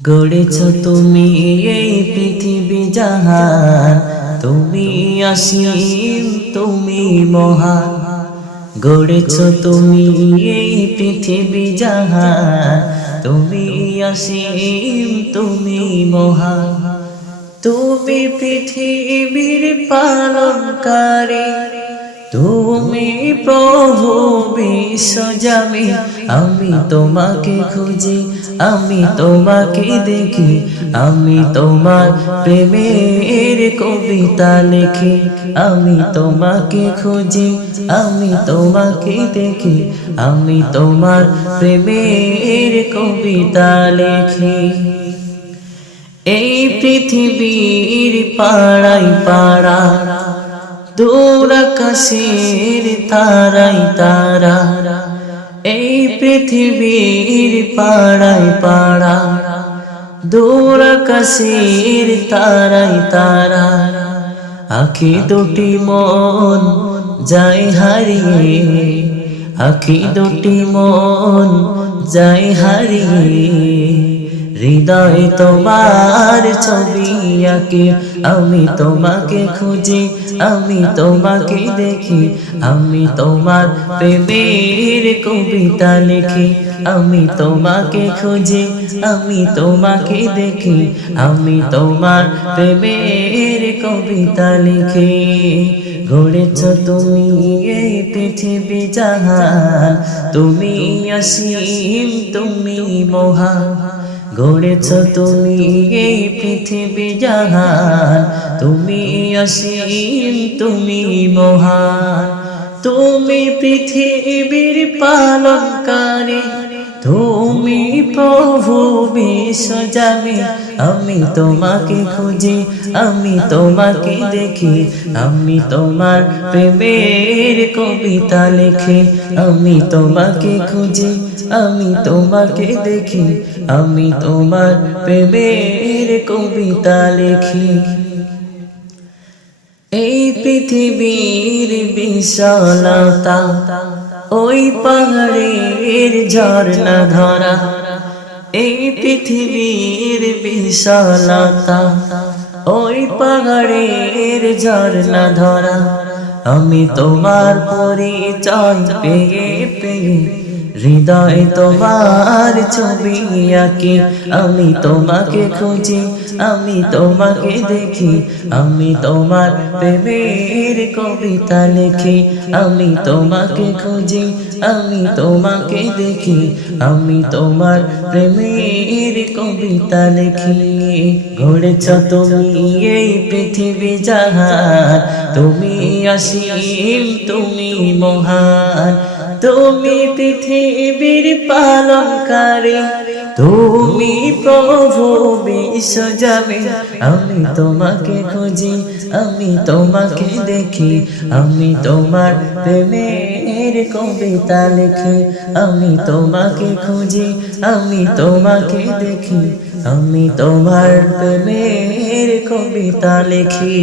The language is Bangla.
গড়েছ তুমি এই পৃথিবী জাহান, তুমি অসীম তুমি মহান। গড়েছ তুমি এই পৃথিবী জাহান, তুমি অসীম তুমি মহান। তুমি পৃথিবীর পালনকারী, তুমি প্রভু বিশ্বজামি। আমি তোমাকে খুঁজি, আমি তোমাকে দেখি, আমি তোমার প্রেমের কবিতা লিখি। আমি তোমাকে খুঁজি, আমি তোমাকে দেখি, আমি তোমার প্রেমের কবিতা লিখি। এই পৃথিবীর পাড়ায় পাড়া, দূর আকাশের তারাই তারা। এই পৃথিবীর পাড়ায় পাড়া, দূর আকাশের তারাই তারা। আখি দুটি মন যায় হারিয়ে, আখি দুটি মন যায় হারিয়ে। হৃদয় তোমার ছবি আঁকে, আমি তোমাকে খুঁজি, আমি তোমাকে দেখি, আমি তোমার প্রেমের কবিতা লিখি। আমি তোমাকে খুঁজি, আমি তোমাকে দেখি, আমি তোমার প্রেমের কবিতা লিখি। গড়েছ তুমি এই পৃথিবী জাহান, তুমি অসীম তুমি মহান। গড়েছ তুমি এই পৃথিবী জাহান, তুমি অসীম তুমি মহান। তুমি পৃথিবীর পালনকারী, তুমি প্রভু বিশ্বজামি। আমি তোমাকে খুঁজি, আমি তোমাকে দেখি, আমি তোমার প্রেমের কবিতা লিখি। আমি তোমাকে খুঁজি, আমি তোমাকে দেখি, আমি তোমার প্রেমের কবিতা লিখি। এই পৃথিবীর বিশালতা, ওই পাহাড়ের ঝর্ণা ধরা। এই পৃথিবীর বিশালতা, ওই পাহাড়ের ঝর্ণা ধরা। আমি তোমার পরিচয় পেয়ে পেয়ে হৃদয় তোমার ছবি আঁকি। আমি তোমাকে খুঁজি, আমি তোমাকে দেখি, আমি তোমার প্রেমের কবিতা লিখি। আমি তোমাকে খুঁজি, আমি তোমাকে দেখি, আমি তোমার প্রেমের কবিতা লিখি। গড়েছ তুমি এই পৃথিবী জাহান, তুমি অসীম তুমি মহান। তুমি পৃথিবীর পালনকারী, তুমি প্রভু বিশ্বজামি। আমি তোমাকে খুঁজি, আমি তোমাকে দেখি, আমি তোমার প্রেমের কবিতা লিখি। আমি তোমাকে খুঁজি, আমি তোমাকে দেখি, আমি তোমার প্রেমের কবিতা লিখি।